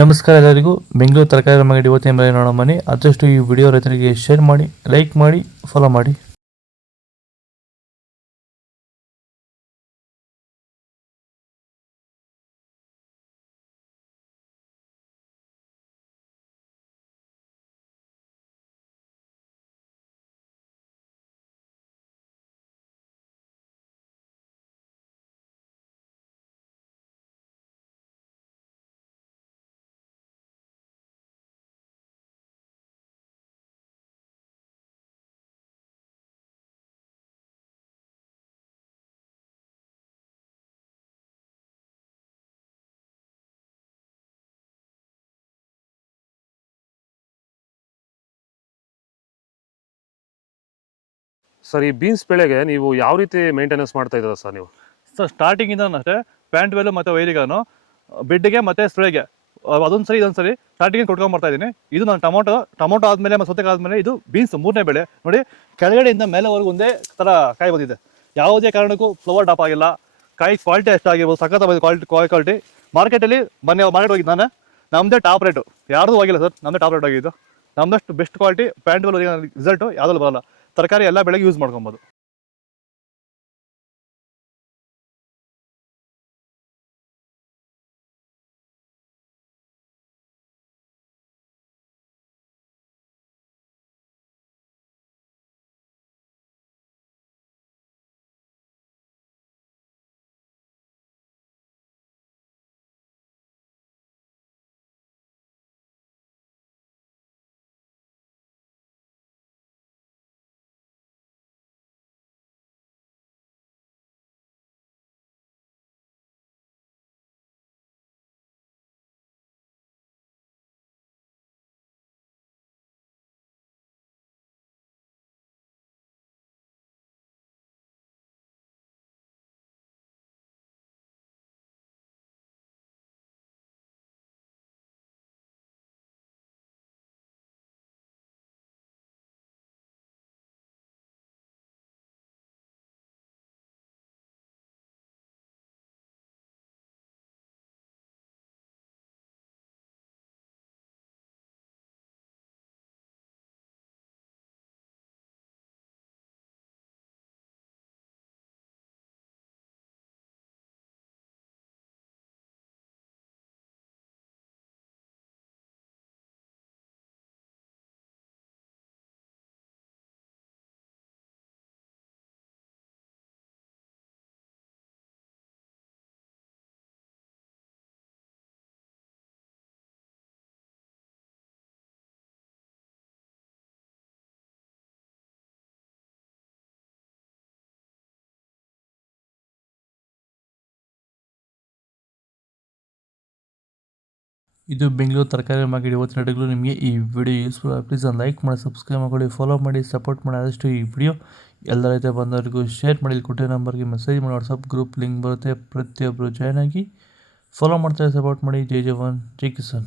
ನಮಸ್ಕಾರ ಎಲ್ಲರಿಗೂ. ಬೆಂಗಳೂರು ತರಕಾರಿ ಮಾರ್ಕೆಟ್ ಇವತ್ತಿನ ಬೆಲೆ ನೋಡೋ ಬನ್ನಿ. ಆದಷ್ಟು ಈ ವಿಡಿಯೋ ರೈತರಿಗೆ ಶೇರ್ ಮಾಡಿ, ಲೈಕ್ ಮಾಡಿ, ಫಾಲೋ ಮಾಡಿ. ಸರ್, ಈ ಬೀನ್ಸ್ ಬೆಳೆಗೆ ನೀವು ಯಾವ ರೀತಿ ಮೇಂಟೆನೆನ್ಸ್ ಮಾಡ್ತಾ ಇದ್ದೀರಾ ಸರ್ ನೀವು? ಸರ್ ಸ್ಟಾರ್ಟಿಂಗಿಂದ ಅಷ್ಟೇ ಪ್ಯಾಂಟ್ ವೆಲ್ ಮತ್ತು ವೈರಿಗಾನು ಬೆಡ್ಗೆ ಮತ್ತು ಸ್ಪ್ರೇಗೆ ಅದೊಂದು ಸರಿ ಇದೊಂದು ಸರಿ ಸ್ಟಾರ್ಟಿಂಗ್ ಕೊಟ್ಕೊಂಡ್ಬರ್ತಾ ಇದ್ದೀನಿ. ಇದು ನಾನು ಟೊಮೊಟೊ ಆದಮೇಲೆ ಮತ್ತು ಸೌತೆಕಾಯಿ ಆದಮೇಲೆ ಇದು ಬೀನ್ಸ್ ಮೂರನೇ ಬೆಳೆ. ನೋಡಿ, ಕೆಳಗಡೆಯಿಂದ ಮೇಲೆವರೆಗೂ ಒಂದೇ ಥರ ಕಾಯಿ ಬಂದಿದೆ. ಯಾವುದೇ ಕಾರಣಕ್ಕೂ ಫ್ಲವರ್ ಟಾಪ್ ಆಗಿಲ್ಲ. ಕಾಯಿ ಕ್ವಾಲಿಟಿ ಎಷ್ಟಾಗಿರ್ಬೋದು, ಸಖತ್ ಕ್ವಾಲಿಟಿ. ಮಾರ್ಕೆಟಲ್ಲಿ ಮಾರ್ಕೆಟ್ ಹೋಗಿದ್ದು ನಾನು, ನಮ್ಮದೇ ಟಾಪ್ ರೇಟು, ಯಾರ್ದು ಹೋಗಿಲ್ಲ ಸರ್, ನಮ್ಮದೇ ಟಾಪ್ ರೇಟ್ ಆಗಿದ್ದು. ನಮ್ಮದಷ್ಟು best quality plant well result ಯಾವುದಲ್ಲೂ ಬರೋಲ್ಲ. ತರಕಾರಿ ಎಲ್ಲ ಬೆಳೆಗೆ ಯೂಸ್ ಮಾಡ್ಕೊಬೋದು. ಇದು ಬೆಂಗಳೂರು ತರಕಾರಿ ಮಾರ್ಕೆಟ್ ಇವತ್ತಿನ ರೇಟ್ಗಳು. ನಿಮಗೆ ಈ ವಿಡಿಯೋ ಯೂಸ್ಫುಲ್ ಪ್ಲೀಸ್ ಒಂದು ಲೈಕ್ ಮಾಡಿ, ಸಬ್ಸ್ಕ್ರೈಬ್ ಮಾಡಿ, ಫಾಲೋ ಮಾಡಿ, ಸಪೋರ್ಟ್ ಮಾಡಿ. ಆದಷ್ಟು ಈ ವಿಡಿಯೋ ಎಲ್ಲ ರೈತ ಬಂದವರಿಗೂ ಶೇರ್ ಮಾಡಿ. ಕೊಟ್ಟೆ ನಂಬರ್ಗೆ ಮೆಸೇಜ್ ಮಾಡಿ, ವಾಟ್ಸಪ್ ಗ್ರೂಪ್ ಲಿಂಕ್ ಬರುತ್ತೆ, ಪ್ರತಿಯೊಬ್ಬರು ಜಾಯ್ನ್ ಆಗಿ ಫಾಲೋ ಮಾಡ್ತಾರೆ, ಸಪೋರ್ಟ್ ಮಾಡಿ. ಜೈ ಜವಾನ್, ಜೈ ಕಿಸಾನ್.